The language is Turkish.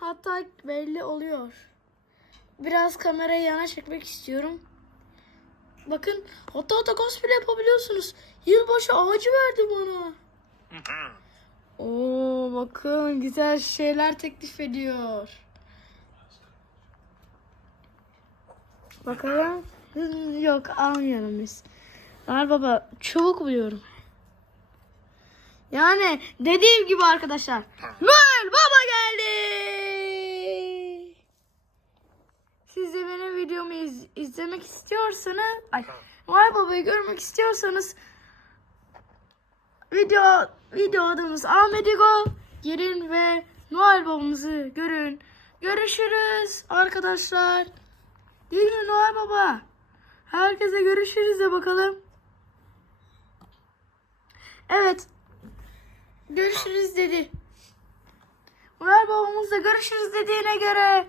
hatta belli oluyor. Biraz kamerayı yana çekmek istiyorum. Bakın hatta hatta cosplay yapabiliyorsunuz. Yılbaşı ağacı verdi bana. Oo bakın güzel şeyler teklif ediyor. Bakalım. Yok almıyorum biz. Ver baba çubuk buluyorum. Yani dediğim gibi arkadaşlar. Noel iz- izlemek istiyorsanız, ay Noel Baba'yı görmek istiyorsanız video video adımız Ahmedigo girin ve Noel Babamızı görün. Görüşürüz arkadaşlar. Değil mi Noel Baba? Herkese görüşürüz de bakalım. Evet. Görüşürüz dedi. Noel babamızla görüşürüz dediğine göre